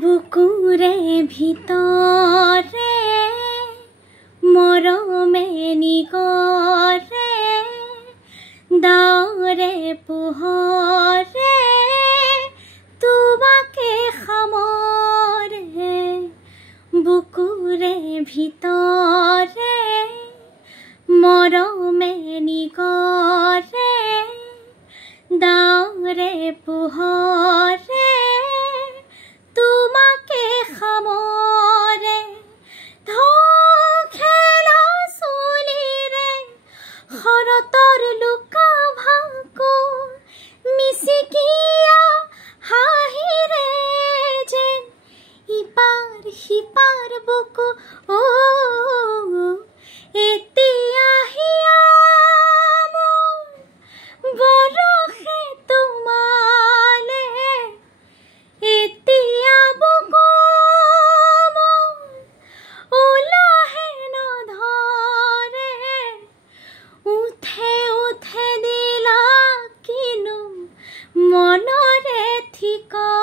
বুকুৰে ভিতৰে মৰমে নিগৰে দাওৰে পোহৰে তোমাকে খামৰে বুকুৰে ভিতৰে মৰমে নিগৰে দাওৰে পোহৰে তোমাকে খামৰে খেলা চলিৰে শৰতৰ লুকা ভাকো মিচিকিয়া হাঁহিৰে যেন ইপাৰ সিপাৰ বুকু এতিয়া হিয়া বৰষে তোমালে এতিয়া বুকু ওলাহে নধৰে উঠে উঠে দিলা কিনো মনৰে ঠিকা